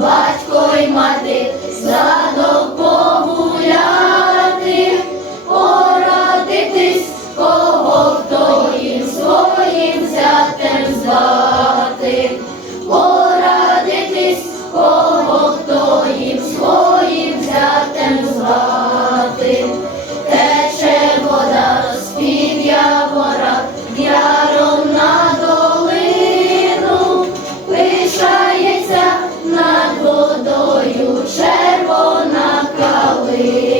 батько й мати. водою червона калина.